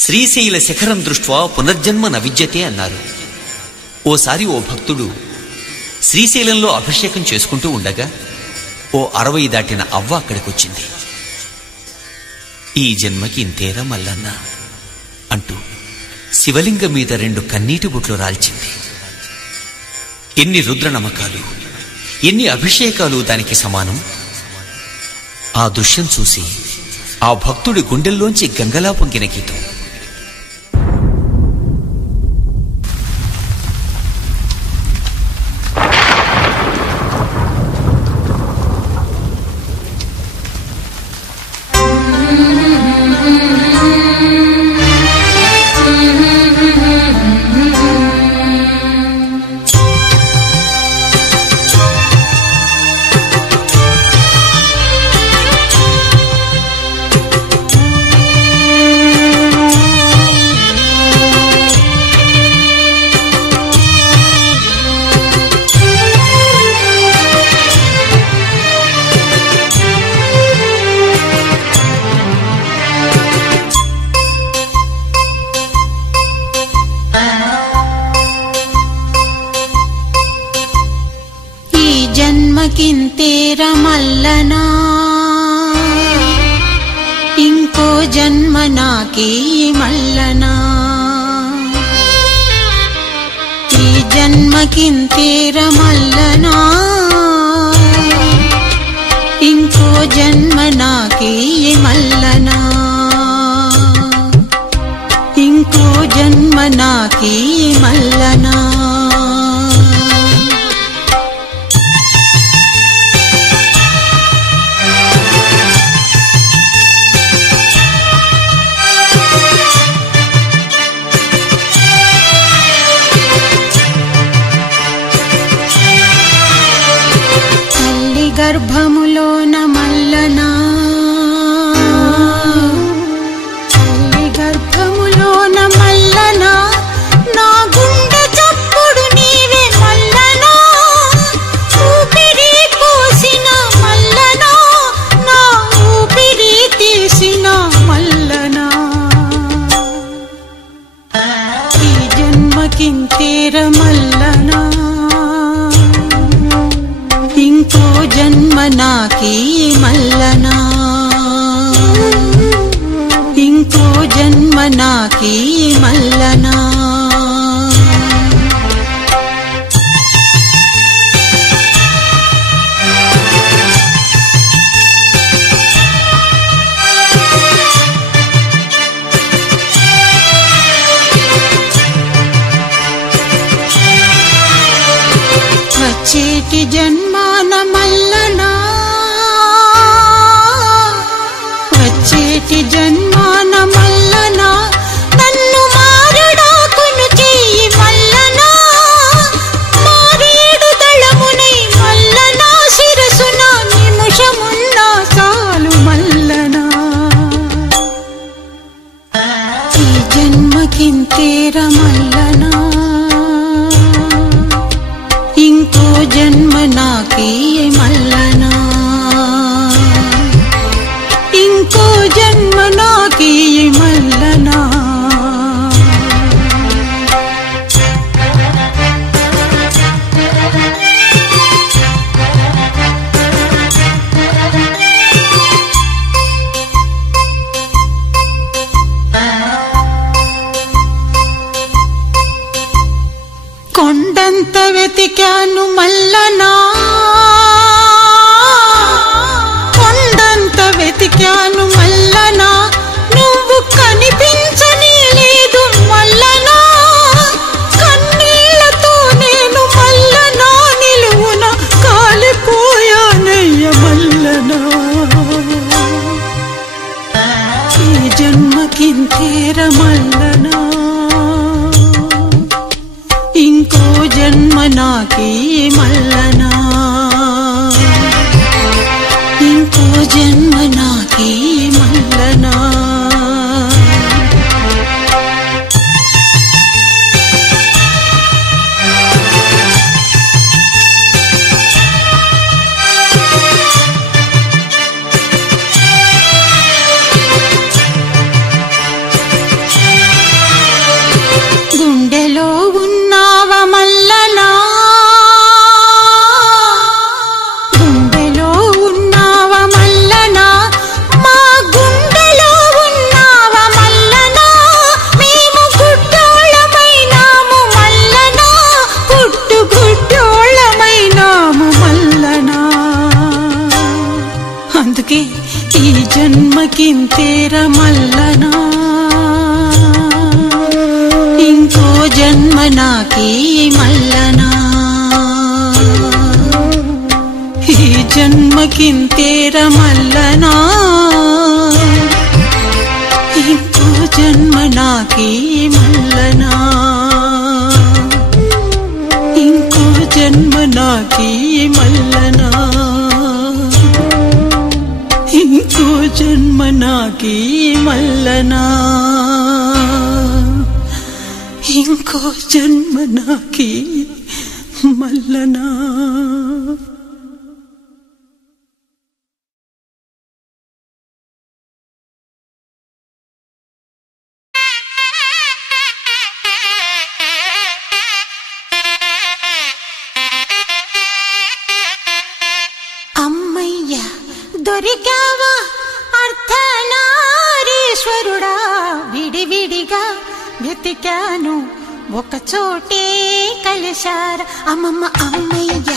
శ్రీశైల శిఖరం దృష్ట్వా పునర్జన్మ న విద్యతే అన్నారు. ఓసారి ఓ భక్తుడు శ్రీశైలంలో అభిషేకం చేసుకుంటూ ఉండగా ఓ 60 దాటిన అవ్వ అక్కడికొచ్చింది. ఈ జన్మకి ఇంతేరా మల్లన్న అంటూ శివలింగం మీద 2 కన్నీటి బొట్లు రాల్చింది. ఎన్ని రుద్ర నమ్మకాలు, ఎన్ని అభిషేకాలు దానికి సమానం. ఆ దృశ్యం చూసి ఆ భక్తుడి గుండెల్లోంచి గంగలా పొంగిన గీతం. జన్మకింతేర మల్లనా ఇంకో జన్మ నాకీ మల్లనా. ఈ జన్మకింతేర మల్లనా ఇంకో జన్మ నాకీ మల్లనా. ఇంకో జన్మ నాకీ మల్లనా. గర్భములోన మల్లనా, తల్లి గర్భములోన మల్లనా, నా గుండె చప్పుడు నీవే మల్లనా. ఊపిరి పోసిన మల్లనా, నా ఊపిరి తీసిన మల్లనా. ఈ జన్మకింతేర మల్లనా ఇంకో జన్మ నాకీ మల్లనా. ఇంకో జన్మ నాకీ మల్లనా. వచ్చేటి జన్మాన మల్లనా, వచ్చేటి జన్మాన మల్లనా, నన్ను మారడాకును చెయ్యి మల్లనా. మారేడు దళమునై మల్లనా, శిరసున నిమిషమున్నా చాలు మల్లనా. ఈ జన్మకింతేర మల్లనా ఇంకో జన్మ నాకీ మల్లనా. ఇంకో జన్మ నాకీ మల్లనా. కొండంత వెతికాను మల్లనా, కొండంత వెతికాను మల్లనా, నువ్వు కనిపించనే లేదు మల్లనా. కన్నీళ్లతో నేను మల్లనా, నిలువున కాలిపోయానయ్య మల్లనా. ఈ జన్మకింతేర మల్లనా ఇంకో జన్మ నాకీ మల్లనా. ఇంకో జన్మ నాకీ మల్లనా. జన్మకింతేరా మల్లనా ఇంకో జన్మ నాకీ మల్లనా ఈ జన్మకింతేరా మల్లనా ఇంకో జన్మ నాకీ మల్లనా ఇంకో జన్మ నాకీ మల్లనా ఇంకో జన్మ నాకీ మల్లనా ఇంకో జన్మ నాకీ మల్లనా. అమ్మయ్యా దొరికావా అర్ధనారీశ్వరుడా, విడివిడిగా వెతికాను ఒక చోటే కలిశారా. అమ్మమ్మ అమ్మయ్య